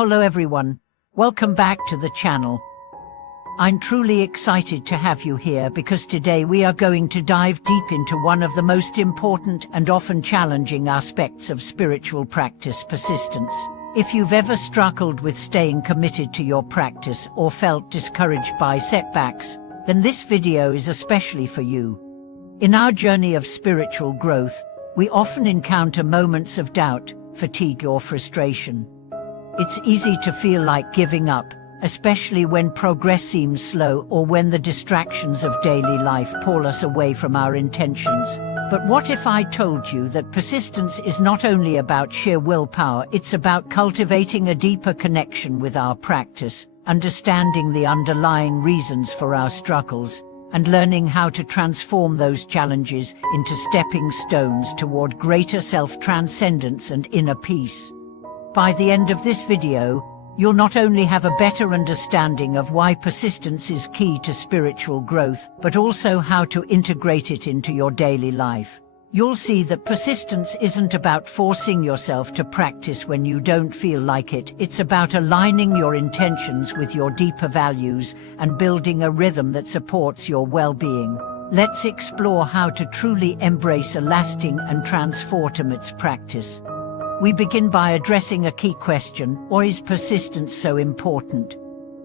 Hello everyone, welcome back to the channel. I'm truly excited to have you here because today we are going to dive deep into one of the most important and often challenging aspects of spiritual practice: persistence. If you've ever struggled with staying committed to your practice or felt discouraged by setbacks, then this video is especially for you. In our journey of spiritual growth, we often encounter moments of doubt, fatigue or frustration. It's easy to feel like giving up, especially when progress seems slow or when the distractions of daily life pull us away from our intentions. But what if I told you that persistence is not only about sheer willpower, it's about cultivating a deeper connection with our practice, understanding the underlying reasons for our struggles, and learning how to transform those challenges into stepping stones toward greater self-transcendence and inner peace. By the end of this video, you'll not only have a better understanding of why persistence is key to spiritual growth, but also how to integrate it into your daily life. You'll see that persistence isn't about forcing yourself to practice when you don't feel like it. It's about aligning your intentions with your deeper values and building a rhythm that supports your well-being. Let's explore how to truly embrace a lasting and transformative practice. We begin by addressing a key question: why is persistence so important?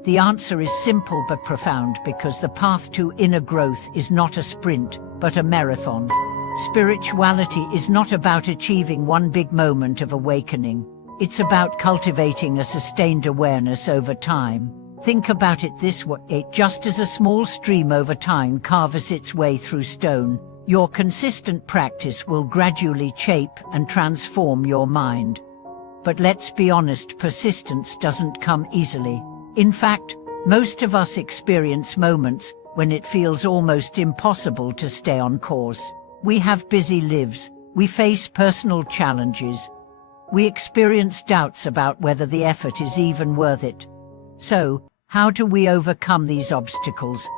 The answer is simple but profound: because the path to inner growth is not a sprint, but a marathon. Spirituality is not about achieving one big moment of awakening. It's about cultivating a sustained awareness over time. Think about it this way: just as a small stream over time carves its way through stone, your consistent practice will gradually shape and transform your mind. But let's be honest, persistence doesn't come easily. In fact, most of us experience moments when it feels almost impossible to stay on course. We have busy lives, we face personal challenges, we experience doubts about whether the effort is even worth it. So, how do we overcome these obstacles?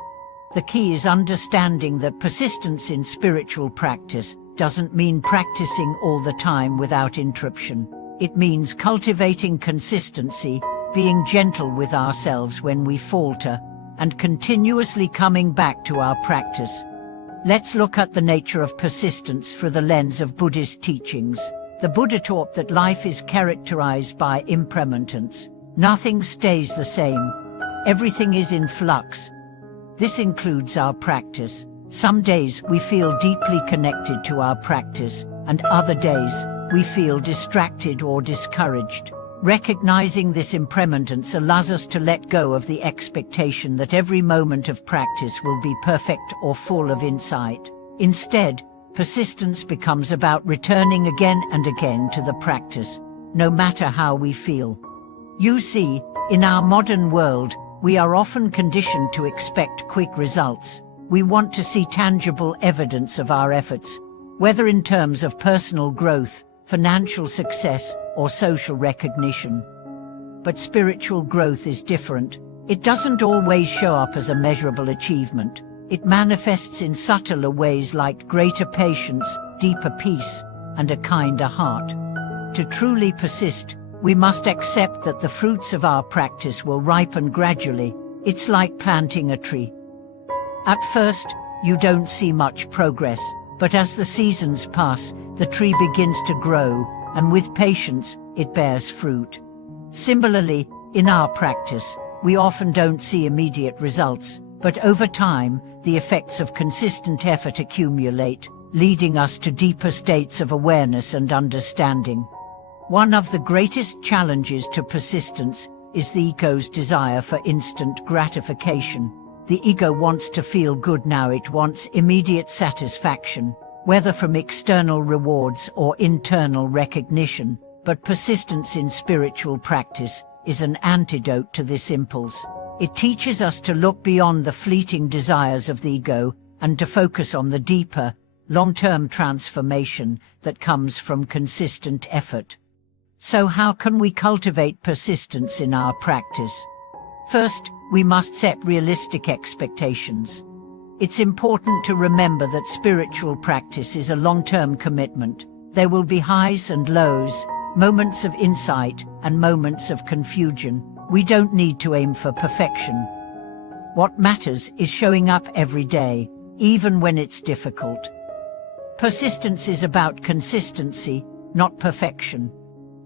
The key is understanding that persistence in spiritual practice doesn't mean practicing all the time without interruption. It means cultivating consistency, being gentle with ourselves when we falter, and continuously coming back to our practice. Let's look at the nature of persistence through the lens of Buddhist teachings. The Buddha taught that life is characterized by impermanence. Nothing stays the same. Everything is in flux. This includes our practice. Some days we feel deeply connected to our practice, and other days we feel distracted or discouraged. Recognizing this impermanence allows us to let go of the expectation that every moment of practice will be perfect or full of insight. Instead, persistence becomes about returning again and again to the practice, no matter how we feel. You see, in our modern world, we are often conditioned to expect quick results. We want to see tangible evidence of our efforts, whether in terms of personal growth, financial success, or social recognition. But spiritual growth is different. It doesn't always show up as a measurable achievement. It manifests in subtler ways like greater patience, deeper peace, and a kinder heart. To truly persist, we must accept that the fruits of our practice will ripen gradually. It's like planting a tree. At first, you don't see much progress, but as the seasons pass, the tree begins to grow, and with patience, it bears fruit. Similarly, in our practice, we often don't see immediate results, but over time, the effects of consistent effort accumulate, leading us to deeper states of awareness and understanding. One of the greatest challenges to persistence is the ego's desire for instant gratification. The ego wants to feel good now. It wants immediate satisfaction, whether from external rewards or internal recognition. But persistence in spiritual practice is an antidote to this impulse. It teaches us to look beyond the fleeting desires of the ego and to focus on the deeper, long-term transformation that comes from consistent effort. So how can we cultivate persistence in our practice? First, we must set realistic expectations. It's important to remember that spiritual practice is a long-term commitment. There will be highs and lows, moments of insight, and moments of confusion. We don't need to aim for perfection. What matters is showing up every day, even when it's difficult. Persistence is about consistency, not perfection.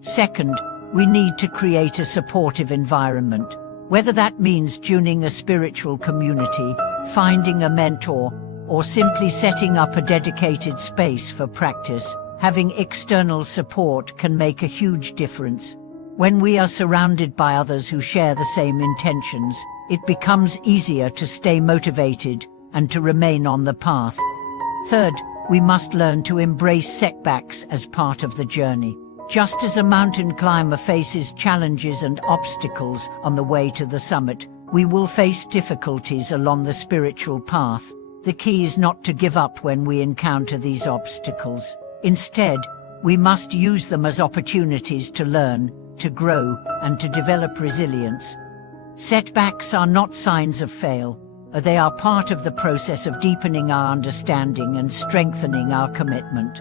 Second, we need to create a supportive environment. Whether that means joining a spiritual community, finding a mentor, or simply setting up a dedicated space for practice, having external support can make a huge difference. When we are surrounded by others who share the same intentions, it becomes easier to stay motivated and to remain on the path. Third, we must learn to embrace setbacks as part of the journey. Just as a mountain climber faces challenges and obstacles on the way to the summit, we will face difficulties along the spiritual path. The key is not to give up when we encounter these obstacles. Instead, we must use them as opportunities to learn, to grow, and to develop resilience. Setbacks are not signs of failure. They are part of the process of deepening our understanding and strengthening our commitment.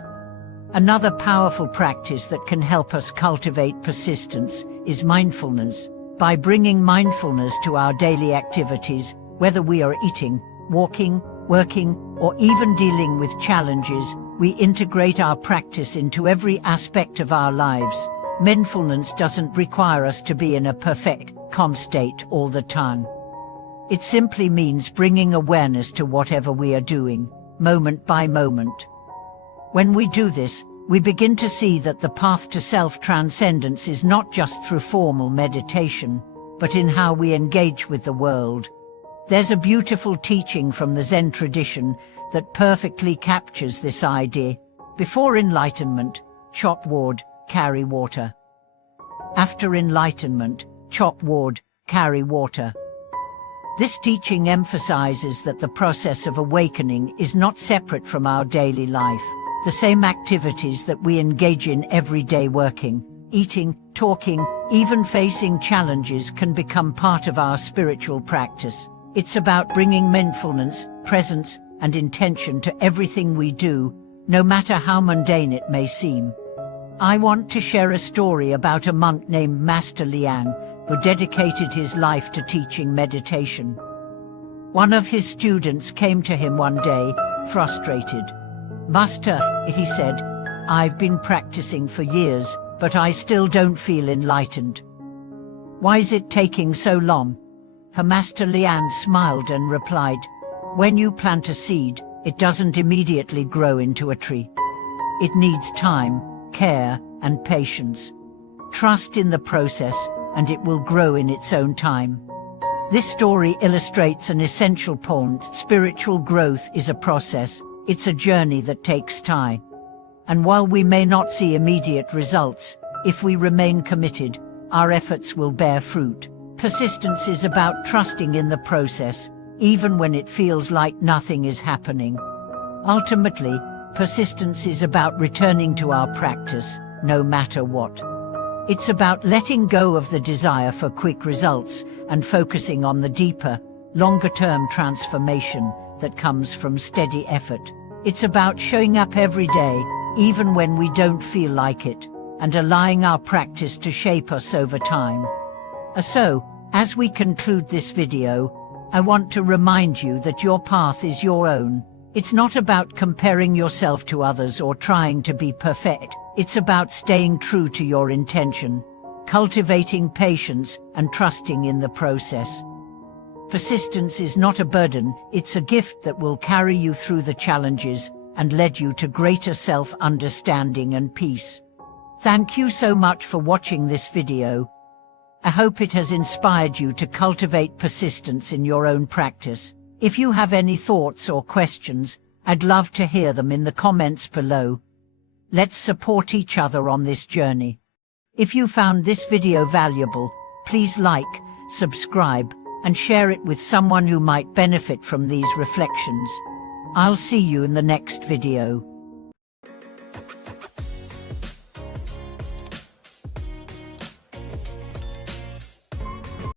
Another powerful practice that can help us cultivate persistence is mindfulness. By bringing mindfulness to our daily activities, whether we are eating, walking, working, or even dealing with challenges, we integrate our practice into every aspect of our lives. Mindfulness doesn't require us to be in a perfect, calm state all the time. It simply means bringing awareness to whatever we are doing, moment by moment. When we do this, we begin to see that the path to self-transcendence is not just through formal meditation, but in how we engage with the world. There's a beautiful teaching from the Zen tradition that perfectly captures this idea. Before enlightenment, chop wood, carry water. After enlightenment, chop wood, carry water. This teaching emphasizes that the process of awakening is not separate from our daily life. The same activities that we engage in every day, working, eating, talking, even facing challenges, can become part of our spiritual practice. It's about bringing mindfulness, presence, and intention to everything we do, no matter how mundane it may seem. I want to share a story about a monk named Master Liang, who dedicated his life to teaching meditation. One of his students came to him one day, frustrated. "Master," he said, "I've been practicing for years, but I still don't feel enlightened. Why is it taking so long?" Her Master Liang smiled and replied, "When you plant a seed, it doesn't immediately grow into a tree. It needs time, care, and patience. Trust in the process, and it will grow in its own time." This story illustrates an essential point. Spiritual growth is a process. It's a journey that takes time. And while we may not see immediate results, if we remain committed, our efforts will bear fruit. Persistence is about trusting in the process, even when it feels like nothing is happening. Ultimately, persistence is about returning to our practice, no matter what. It's about letting go of the desire for quick results and focusing on the deeper, longer-term transformation that comes from steady effort. It's about showing up every day, even when we don't feel like it, and allowing our practice to shape us over time. So, as we conclude this video, I want to remind you that your path is your own. It's not about comparing yourself to others or trying to be perfect. It's about staying true to your intention, cultivating patience, and trusting in the process. Persistence is not a burden, it's a gift that will carry you through the challenges and lead you to greater self-understanding and peace. Thank you so much for watching this video. I hope it has inspired you to cultivate persistence in your own practice. If you have any thoughts or questions, I'd love to hear them in the comments below. Let's support each other on this journey. If you found this video valuable, please like, subscribe, and share it with someone who might benefit from these reflections. I'll see you in the next video.